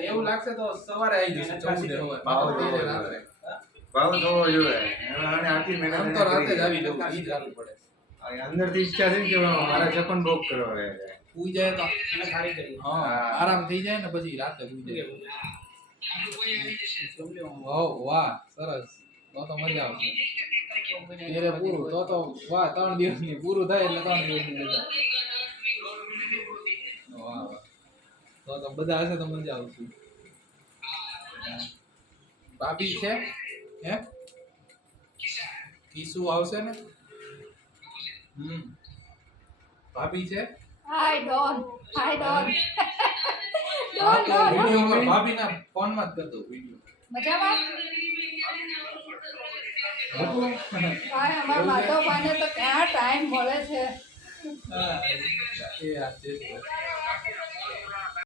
એવું લાગશે તો સવારે આવી જશે 14 ભાવ થવો જોઈએ અને આટલી મહેનત તો રાતે જ આવી જવું ઈ જ રાખવું પડે અંદરથી ઈચ્છા થઈ કે મારા છપ્પન ભોગ કરવા છે સુઈ જાય તો ખાલી કરી આરામ થઈ જાય ને પછી રાતે સુઈ જાય વાહ સરસ તો મજા આવશે એટલે પૂરું તો વાહ 3 દિવસની પૂરું થાય એટલે 3 દિવસની રજા વાહ તો બધા હશે તો મજા આવશે ભાભી છે હે કિસુ આવશે ને ભાભી છે હાય ડોન વિડિયો ભાભી ના ફોન માં જ કરતો વિડિયો મજામાં ભાઈ અમાર માધવભાઈને તો ક્યાં ટાઈમ મળે છે એ આ છે